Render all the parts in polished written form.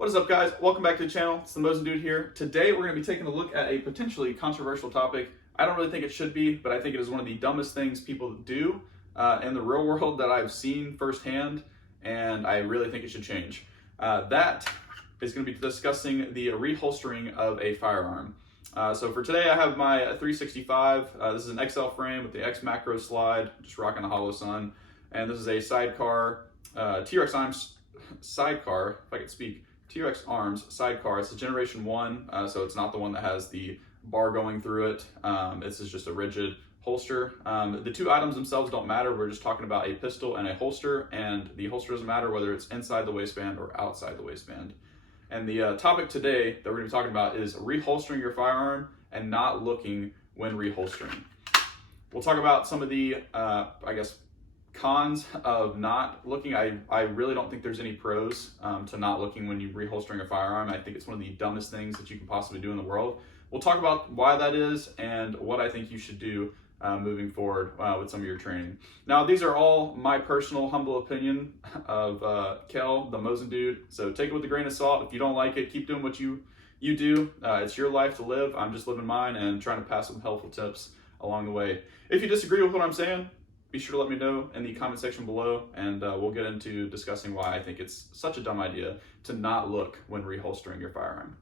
What is up, guys? Welcome back to the channel. It's the Mosin Dude here. Today we're going to be taking a look at a potentially controversial topic. I don't really think it should be, but I think it is one of the dumbest things people do in the real world that I've seen firsthand, and I really think it should change. That is going to be discussing the reholstering of a firearm. So for today I have my 365. This is an XL frame with the X macro slide, just rocking the Hollow Sun. And this is a sidecar, T-Rex Arms sidecar, if I could speak. T-Rex Arms sidecar. It's a generation 1, so it's not the one that has the bar going through it. This is just a rigid holster. The two items themselves don't matter. We're just talking about a pistol and a holster, and the holster doesn't matter whether it's inside the waistband or outside the waistband. And the topic today that we're going to be talking about is reholstering your firearm and not looking when reholstering. We'll talk about some of the, cons of not looking. I really don't think there's any pros to not looking when you're reholstering a firearm. I think it's one of the dumbest things that you can possibly do in the world. We'll talk about why that is and what I think you should do moving forward with some of your training. Now, these are all my personal humble opinion of Kel, the Mosin Dude. So take it with a grain of salt. If you don't like it, keep doing what you do. It's your life to live. I'm just living mine and trying to pass some helpful tips along the way. If you disagree with what I'm saying, be sure to let me know in the comment section below, and we'll get into discussing why I think it's such a dumb idea to not look when reholstering your firearm.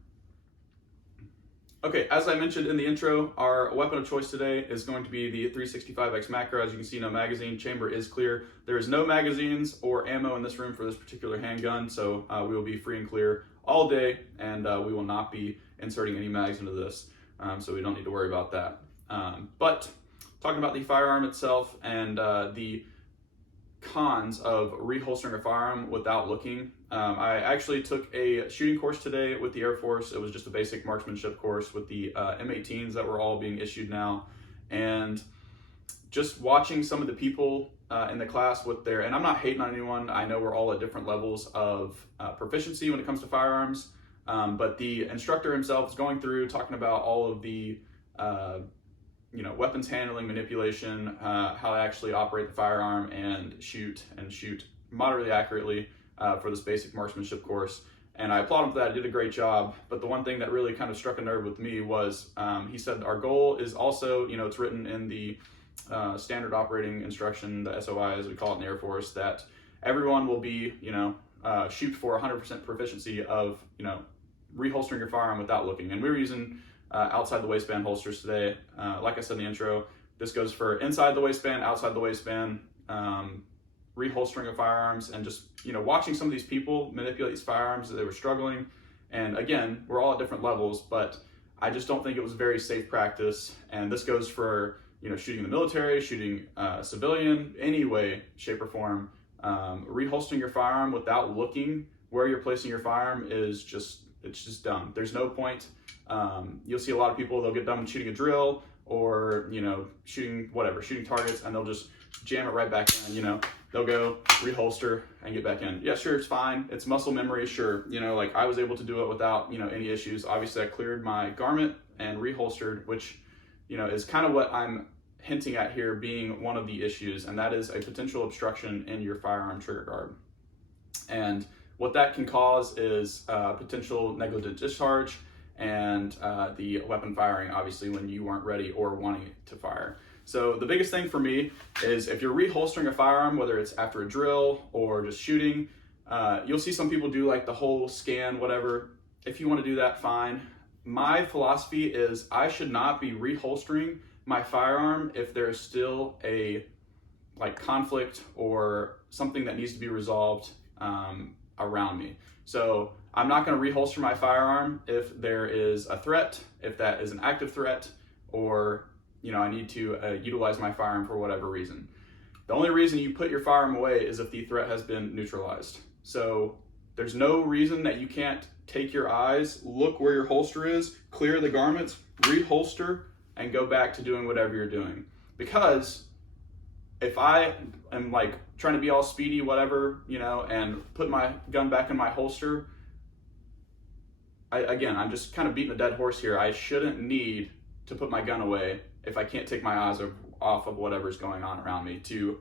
Okay, as I mentioned in the intro, our weapon of choice today is going to be the 365X macro. As you can see, no magazine, chamber is clear. There is no magazines or ammo in this room for this particular handgun, so we will be free and clear all day, and we will not be inserting any mags into this, so we don't need to worry about that. But talking about the firearm itself and the cons of reholstering a firearm without looking. I actually took a shooting course today with the Air Force. It was just a basic marksmanship course with the M18s that were all being issued now. And just watching some of the people in the class with their, and I'm not hating on anyone, I know we're all at different levels of proficiency when it comes to firearms, but the instructor himself is going through talking about all of the weapons handling, manipulation, how to actually operate the firearm and shoot moderately accurately for this basic marksmanship course. And I applaud him for that. He did a great job. But the one thing that really kind of struck a nerve with me was he said our goal is also, it's written in the standard operating instruction, the SOI as we call it in the Air Force, that everyone will be, shoot for 100% proficiency of, reholstering your firearm without looking. And we were using outside the waistband holsters today. Like I said in the intro, this goes for inside the waistband, outside the waistband, reholstering of firearms, and just watching some of these people manipulate these firearms. They were struggling, and again, we're all at different levels, but I just don't think it was very safe practice. And this goes for shooting in the military, shooting civilian, any way, shape, or form. Reholstering your firearm without looking where you're placing your firearm is just dumb. There's no point. You'll see a lot of people, they'll get done shooting a drill or, shooting targets, and they'll just jam it right back in, they'll go reholster and get back in. Yeah, sure, it's fine. It's muscle memory, sure. Like I was able to do it without, any issues. Obviously I cleared my garment and reholstered, which, is kind of what I'm hinting at here being one of the issues, and that is a potential obstruction in your firearm trigger guard. And what that can cause is potential negligent discharge, and the weapon firing, obviously, when you weren't ready or wanting it to fire. So the biggest thing for me is if you're reholstering a firearm, whether it's after a drill or just shooting, you'll see some people do like the whole scan, whatever. If you want to do that, fine. My philosophy is I should not be reholstering my firearm if there's still a conflict or something that needs to be resolved around me. So I'm not going to reholster my firearm if there is a threat, if that is an active threat, or I need to utilize my firearm for whatever reason. The only reason you put your firearm away is if the threat has been neutralized. So there's no reason that you can't take your eyes, look where your holster is, clear the garments, reholster, and go back to doing whatever you're doing. Because if I am trying to be all speedy, whatever, and put my gun back in my holster, I'm just kind of beating a dead horse here. I shouldn't need to put my gun away if I can't take my eyes off of whatever's going on around me to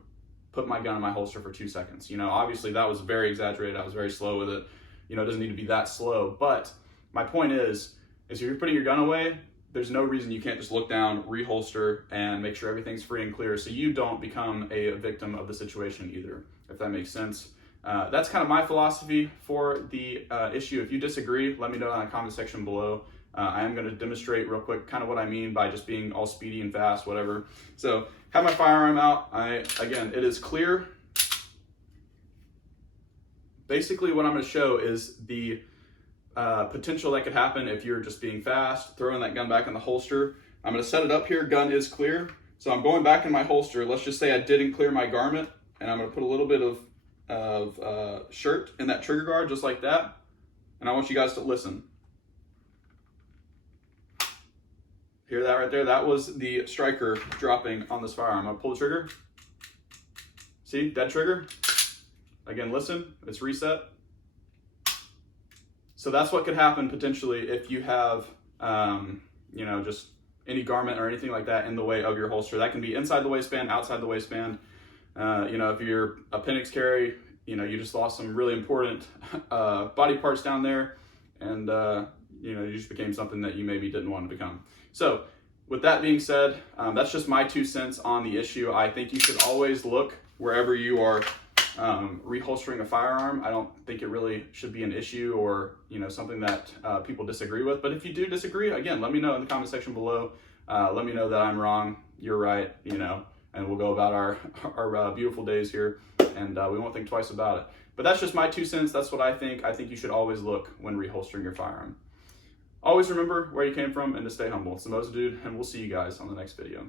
put my gun in my holster for 2 seconds. Obviously that was very exaggerated. I was very slow with it. it doesn't need to be that slow. But my point is if you're putting your gun away, there's no reason you can't just look down, reholster, and make sure everything's free and clear so you don't become a victim of the situation either, if that makes sense. That's kind of my philosophy for the issue. If you disagree, let me know in the comment section below. I am going to demonstrate real quick kind of what I mean by just being all speedy and fast, whatever. So, have my firearm out. Again, it is clear. Basically, what I'm going to show is the potential that could happen if you're just being fast, throwing that gun back in the holster. I'm going to set it up here. Gun is clear. So I'm going back in my holster. Let's just say I didn't clear my garment, and I'm going to put a little bit of shirt in that trigger guard, just like that. And I want you guys to listen. Hear that right there? That was the striker dropping on this firearm. I'm going to pull the trigger. See, dead trigger. Again, listen, it's reset. So that's what could happen potentially if you have, just any garment or anything like that in the way of your holster. That can be inside the waistband, outside the waistband. If you're a Appendix carry, you just lost some really important body parts down there, and you just became something that you maybe didn't want to become. So with that being said, that's just my 2 cents on the issue. I think you should always look wherever you are reholstering a firearm. I don't think it really should be an issue or something that people disagree with. But if you do disagree, again, let me know in the comment section below. Let me know that I'm wrong, you're right, and we'll go about our beautiful days here, and we won't think twice about it. But that's just my 2 cents. That's what I think. I think you should always look when reholstering your firearm. Always remember where you came from and to stay humble. It's the Moses Dude, and we'll see you guys on the next video.